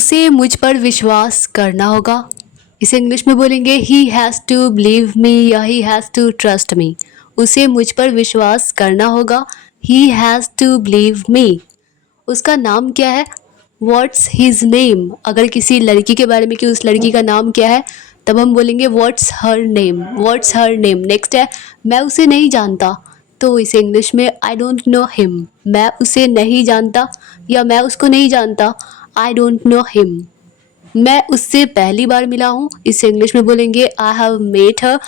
उसे मुझ पर विश्वास करना होगा। इसे इंग्लिश में बोलेंगे he has to believe me या he has to trust me. उसे मुझ पर विश्वास करना होगा। He has to believe me. उसका नाम क्या है? What's his name. अगर किसी लड़की के बारे में कि उस लड़की का नाम क्या है, तब हम बोलेंगे what's her name. What's her name. Next है मैं उसे नहीं जानता, तो इसे इंग्लिश में आई डोंट नो हिम। मैं उसे नहीं जानता या मैं उसको नहीं जानता, आई डोंट नो हिम। मैं उससे पहली बार मिला हूँ, इसे इंग्लिश में बोलेंगे I have met her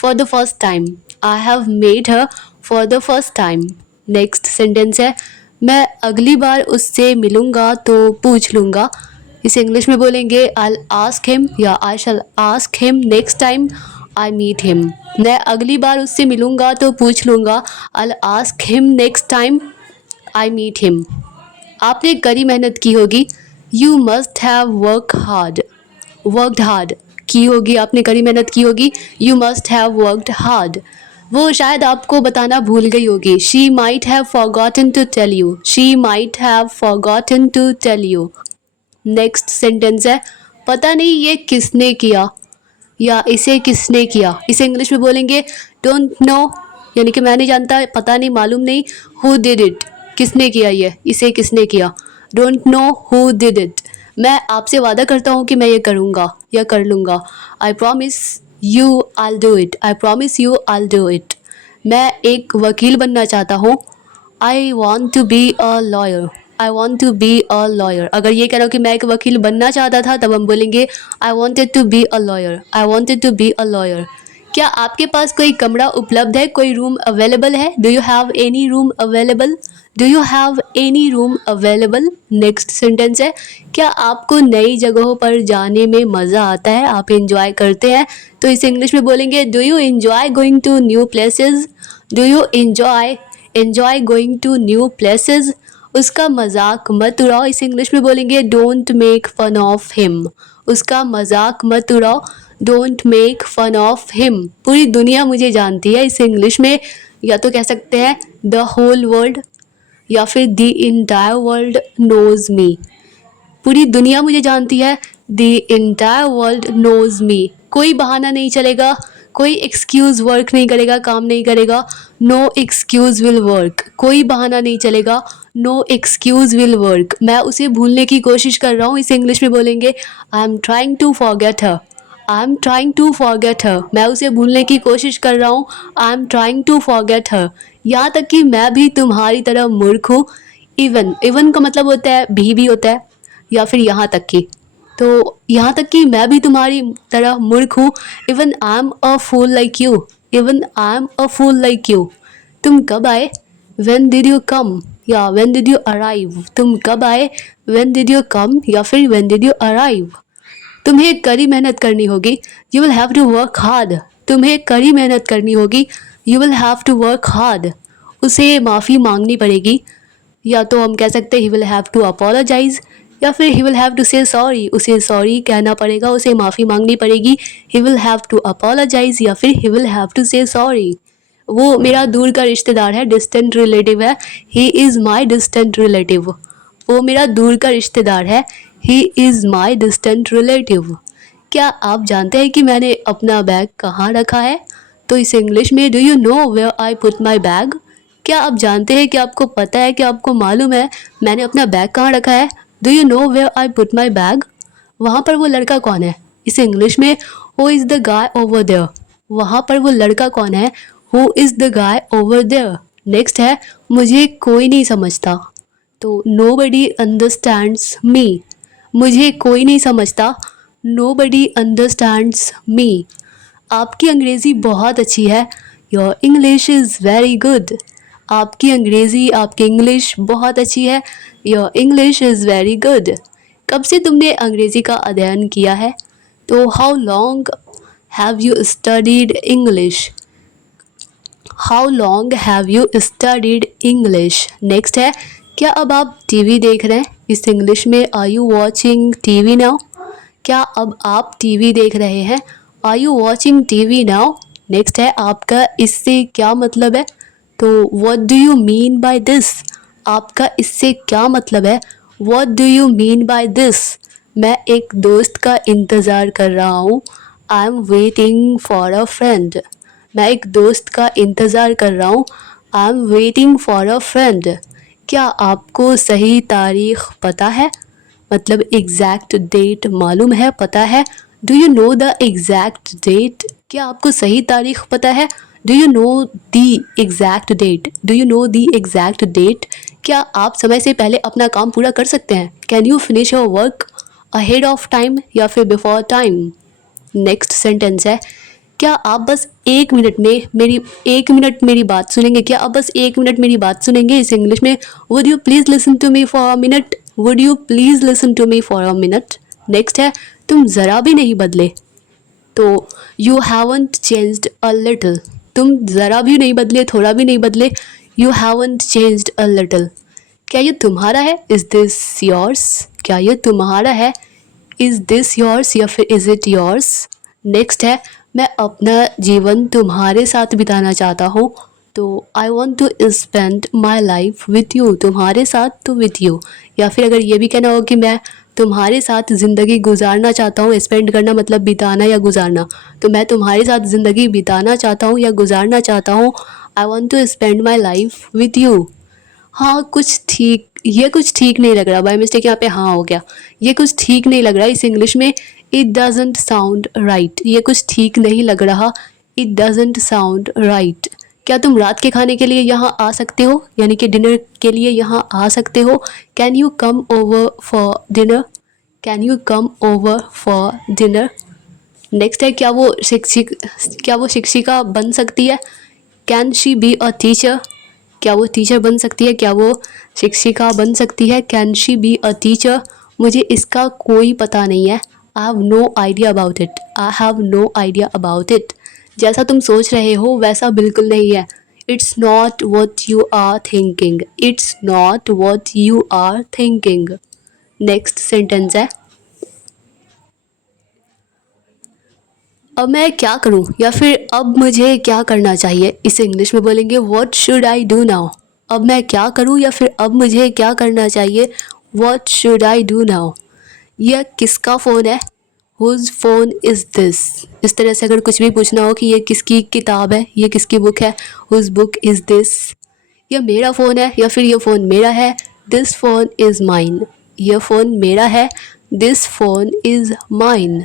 for the first time. I have met her for the first time. Next sentence है मैं अगली बार उससे मिलूँगा तो पूछ लूँगा। इसे इंग्लिश में बोलेंगे आई आस्क हिम या I shall ask him next time I meet him. मैं अगली बार उससे मिलूँगा तो पूछ लूँगा। I ask him next time I meet him. आपने कड़ी मेहनत की होगी। You must have worked hard की होगी, आपने कड़ी मेहनत की होगी। You must have worked hard. वो शायद आपको बताना भूल गई होगी। She might have forgotten to tell you. She might have forgotten to tell you. Next sentence है पता नहीं ये किसने किया या इसे किसने किया। इसे इंग्लिश में बोलेंगे डोंट नो, यानी कि मैं नहीं जानता, पता नहीं, मालूम नहीं। हु डिड इट, किसने किया ये, इसे किसने किया। Don't know who did it. मैं आपसे वादा करता हूँ कि मैं ये करूँगा या कर लूँगा। I promise you I do it. I promise you I do it. मैं एक वकील बनना चाहता हूँ। I want to be a lawyer. I want to be a lawyer. अगर ये कह रहा हूँ कि मैं एक वकील बनना चाहता था, तब हम बोलेंगे I wanted to be a lawyer. I wanted to be a lawyer. क्या आपके पास कोई कमरा उपलब्ध है, कोई रूम अवेलेबल है? Do you have any room available? Do you have any room available? Next sentence है क्या आपको नई जगहों पर जाने में मज़ा आता है, आप इंजॉय करते हैं? तो इसे इंग्लिश में बोलेंगे do you enjoy going to new places? Do you enjoy going to new places? उसका मजाक मत उड़ाओ। इसे इंग्लिश में बोलेंगे don't make fun of him. उसका मजाक मत उड़ाओ। Don't make fun of him. पूरी दुनिया मुझे जानती है। इसे इंग्लिश में या तो कह सकते हैं द होल वर्ल्ड या फिर the entire world knows me. पूरी दुनिया मुझे जानती है। The entire world knows me. कोई बहाना नहीं चलेगा, कोई एक्सक्यूज़ वर्क नहीं करेगा, काम नहीं करेगा। No excuse will work. कोई बहाना नहीं चलेगा। No excuse will work. मैं उसे भूलने की कोशिश कर रहा हूँ। इसे इंग्लिश में बोलेंगे I am trying to forget her. I am trying to forget her. मैं उसे भूलने की कोशिश कर रहा हूँ। I am trying to forget her. यहाँ तक कि मैं भी तुम्हारी तरह मूर्ख हूँ। इवन का मतलब होता है भी होता है या फिर यहाँ तक कि। तो यहाँ तक कि मैं भी तुम्हारी तरह मूर्ख हूँ। Even I am a fool like you. Even I am a fool like you. तुम कब आए? वेन डिड यू कम या वेन डिड यू अराइव। तुम कब आए? वेन डिड यू कम या फिर वेन डिड यू अराइव। तुम्हें कड़ी मेहनत करनी होगी। You will have to work hard. तुम्हें कड़ी मेहनत करनी होगी। You will have to work hard. उसे माफ़ी मांगनी पड़ेगी, या तो हम कह सकते हैं he will have to apologise या फिर he will have to say sorry. उसे सॉरी कहना पड़ेगा, उसे माफ़ी मांगनी पड़ेगी। He will have to apologise या फिर he will have to say sorry. वो मेरा दूर का रिश्तेदार है, डिस्टेंट रिलेटिव है। He is my distant relative. वो मेरा दूर का रिश्तेदार है। He is my distant relative. क्या आप जानते हैं कि मैंने अपना बैग कहाँ रखा है? तो इसे इंग्लिश में do you know where I put my bag. क्या आप जानते हैं कि आपको पता है कि आपको मालूम है मैंने अपना बैग कहाँ रखा है? Do you know where I put my bag. वहाँ पर वो लड़का कौन है? इसे इंग्लिश में who is the guy over there. वहाँ पर वो लड़का कौन है? Who is the guy over there. Next है मुझे कोई नहीं समझता, तो नो बडी अंडरस्टैंड्स मी। मुझे कोई नहीं समझता। नो बडी अंडरस्टैंड्स मी। आपकी अंग्रेज़ी बहुत अच्छी है। Your English is very good. आपकी अंग्रेज़ी, आपकी इंग्लिश बहुत अच्छी है। Your English is very good. कब से तुमने अंग्रेज़ी का अध्ययन किया है? तो how long have you studied English. How long have you studied English. Next है क्या अब आप टीवी देख रहे हैं? इस इंग्लिश में are you watching TV now. क्या अब आप टीवी देख रहे हैं? Are you watching TV now. Next है आपका इससे क्या मतलब है? तो what do you mean by this. आपका इससे क्या मतलब है? What do you mean by this. मैं एक दोस्त का इंतज़ार कर रहा हूँ। I am waiting for a friend. मैं एक दोस्त का इंतज़ार कर रहा हूँ। I am waiting for a friend. क्या आपको सही तारीख पता है? मतलब एग्जैक्ट डेट मालूम है, पता है? Do you know the exact date? क्या आपको सही तारीख पता है? Do you know the exact date? Do you know the exact date? क्या आप समय से पहले अपना काम पूरा कर सकते हैं? Can you finish your work ahead of time या फिर बिफोर टाइम? नेक्स्ट सेंटेंस है, क्या आप बस 1 मिनट मेरी बात सुनेंगे? क्या आप बस 1 मिनट मेरी बात सुनेंगे? इस इंग्लिश में would you please listen to me for a minute? Would you please listen to me for a minute? Next है, तुम ज़रा भी नहीं बदले। तो you haven't changed a little. तुम ज़रा भी नहीं बदले, थोड़ा भी नहीं बदले। You haven't changed a little. क्या ये तुम्हारा है? Is this yours? क्या ये तुम्हारा है? इज़ दिस योर्स या फिर इज़ इट योर्स? नेक्स्ट है, मैं अपना जीवन तुम्हारे साथ बिताना चाहता हूँ। तो I want to spend my life with you. तुम्हारे साथ तो विथ यू। या फिर अगर ये भी कहना हो कि मैं तुम्हारे साथ ज़िंदगी गुजारना चाहता हूँ, स्पेंड करना मतलब बिताना या गुजारना, तो मैं तुम्हारे साथ ज़िंदगी बिताना चाहता हूँ या गुजारना चाहता हूँ। I want to spend my life with you. हाँ, कुछ ठीक नहीं लग रहा, बाय मिस्टेक यहाँ पे हाँ हो गया। ये कुछ ठीक नहीं लग रहा इस इंग्लिश में, इट डजंट साउंड राइट। ये कुछ ठीक नहीं लग रहा, इट डजंट साउंड राइट। क्या तुम रात के खाने के लिए यहाँ आ सकते हो? यानी कि डिनर के लिए यहाँ आ सकते हो? Can you come over for dinner? Can you come over for dinner? Next है, क्या वो शिक्षिका बन सकती है? Can she be a teacher? क्या वो टीचर बन सकती है? क्या वो शिक्षिका बन सकती है? Can she be a teacher? मुझे इसका कोई पता नहीं है। I have no idea about it. I have no idea about it. जैसा तुम सोच रहे हो वैसा बिल्कुल नहीं है। It's not what you are thinking. It's not what you are thinking. Next sentence है, अब मैं क्या करूं या फिर अब मुझे क्या करना चाहिए? इसे इंग्लिश में बोलेंगे what should I do now. अब मैं क्या करूं या फिर अब मुझे क्या करना चाहिए? What should I do now. यह किसका फ़ोन है? Whose phone is this. इस तरह से अगर कुछ भी पूछना हो कि ये किसकी किताब है, ये किसकी बुक है, हुज बुक इज़ दिस। यह मेरा फ़ोन है या फिर ये फ़ोन मेरा है, दिस फ़ोन इज़ माइन। यह फ़ोन मेरा है, दिस फ़ोन इज़ माइन।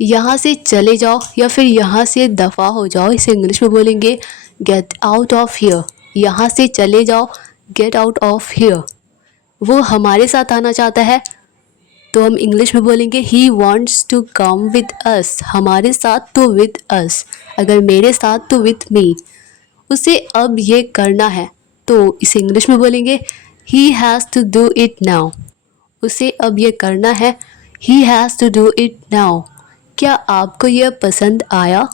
यहाँ से चले जाओ या फिर यहाँ से दफ़ा हो जाओ। इसे इंग्लिश में बोलेंगे गेट आउट ऑफ हियर। यहाँ से चले जाओ, गेट आउट ऑफ हियर। वो हमारे साथ आना चाहता है, तो हम इंग्लिश में बोलेंगे he wants to come with us. हमारे साथ तो विद अस। अगर मेरे साथ तो विथ मी। उसे अब ये करना है, तो इसे इंग्लिश में बोलेंगे he has to do it now. उसे अब ये करना है, he has to do it now. क्या आपको यह पसंद आया?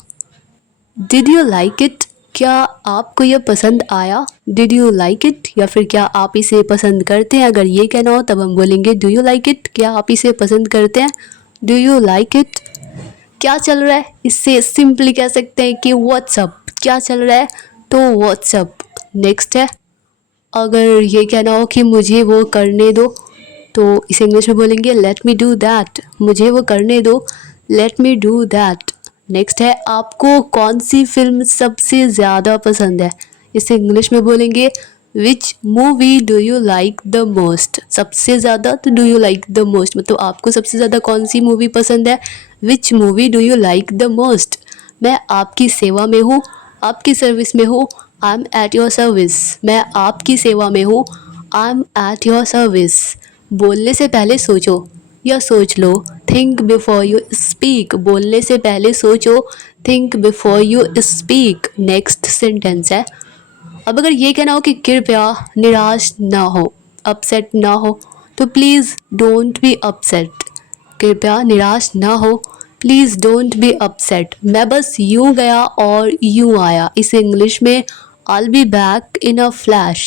Did you like it? क्या आपको यह पसंद आया? Did you like it? या फिर क्या आप इसे पसंद करते हैं? अगर ये कहना हो तब हम बोलेंगे डू यू लाइक इट? क्या आप इसे पसंद करते हैं? Do you like it? क्या चल रहा है? इससे सिंपली कह सकते हैं कि व्हाट्सअप। क्या चल रहा है? तो व्हाट्सअप। नेक्स्ट है, अगर ये कहना हो कि मुझे वो करने दो, तो इसे इंग्लिश में बोलेंगे लेट मी डू दैट। मुझे वो करने दो, let me do that. Next है, आपको कौन सी फिल्म सबसे ज़्यादा पसंद है? इसे इंग्लिश में बोलेंगे which movie do you like the most. सबसे ज़्यादा तो do you like the most, मतलब आपको सबसे ज़्यादा कौन सी मूवी पसंद है? Which movie do you like the most. मैं आपकी सेवा में हूँ, आपकी सर्विस में हूँ। I M at your service. मैं आपकी सेवा में हूँ, I M at your service. बोलने से पहले सोचो या सोच लो, थिंक बिफोर यू स्पीक। बोलने से पहले सोचो, think before you speak. Next sentence है, अब अगर ये कहना हो कि कृपया निराश ना हो, अपसेट ना हो, तो प्लीज़ डोंट बी अपसेट। कृपया निराश ना हो, प्लीज़ डोंट बी अपसेट। मैं बस यूं गया और यूं आया। इसे इंग्लिश में I'll be back in a flash।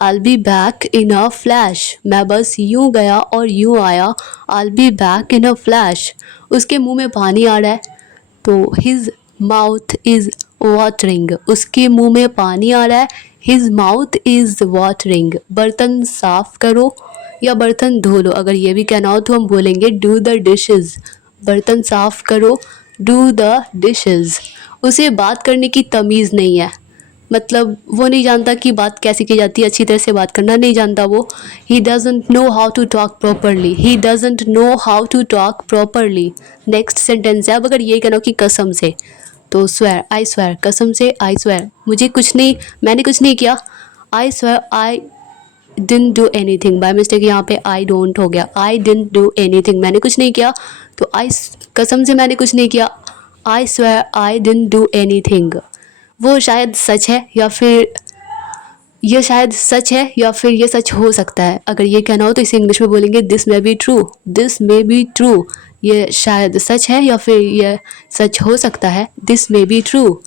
I'll be back in a flash। मैं बस यूं गया और यूं आया। I'll be back in a flash। उसके मुंह में पानी आ रहा है, तो his mouth is watering। उसके मुंह में पानी आ रहा है, हिज माउथ इज वाटरिंग, बर्तन साफ करो या बर्तन धो लो। अगर ये भी कहना हो तो हम बोलेंगे डू द डिशेज, बर्तन साफ करो, डू द डिशेज। उसे बात करने की तमीज़ नहीं है, मतलब वो नहीं जानता कि बात कैसे की जाती है, अच्छी तरह से बात करना नहीं जानता वो। He doesn't know how to talk properly, he doesn't know how to talk properly. Next sentence है, अब अगर ये कहना हो कि कसम से तो स्वेयर, आई स्वेयर, कसम से आई स्वेयर, मुझे कुछ नहीं, मैंने कुछ नहीं किया। I swear I didn't do anything, by mistake यहाँ पे आई डोंट हो गया, आई डिडंट डू एनीथिंग, मैंने कुछ नहीं किया। तो आई, कसम से मैंने कुछ नहीं किया, I swear I didn't do anything. वो शायद सच है या फिर ये शायद सच है या फिर ये सच हो सकता है। अगर ये कहना हो तो इसे इंग्लिश में बोलेंगे this may be true, this may be true. ये शायद सच है या फिर ये सच हो सकता है, दिस मे बी ट्रू।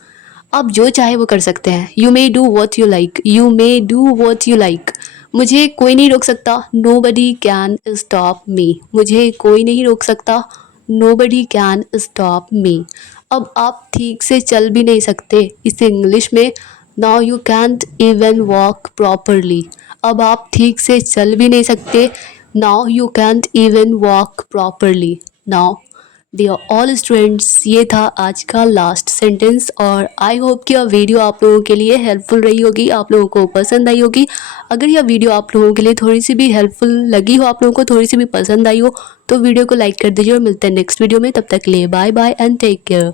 आप जो चाहे वो कर सकते हैं। You may do what you like, you may do what you like. मुझे कोई नहीं रोक सकता, nobody can stop me, मुझे कोई नहीं रोक सकता, nobody can stop me. अब आप ठीक से चल भी नहीं सकते, इसे इंग्लिश में now you can't even walk properly. अब आप ठीक से चल भी नहीं सकते, now you can't even walk properly. Now dear all students, ये था आज का लास्ट सेंटेंस और आई होप कि यह वीडियो आप लोगों के लिए हेल्पफुल रही होगी, आप लोगों को पसंद आई होगी। अगर यह वीडियो आप लोगों के लिए थोड़ी सी भी हेल्पफुल लगी हो, आप लोगों को थोड़ी सी भी पसंद आई हो, तो वीडियो को लाइक कर दीजिए और मिलते हैं नेक्स्ट वीडियो में। तब तक के लिए bye bye and take care.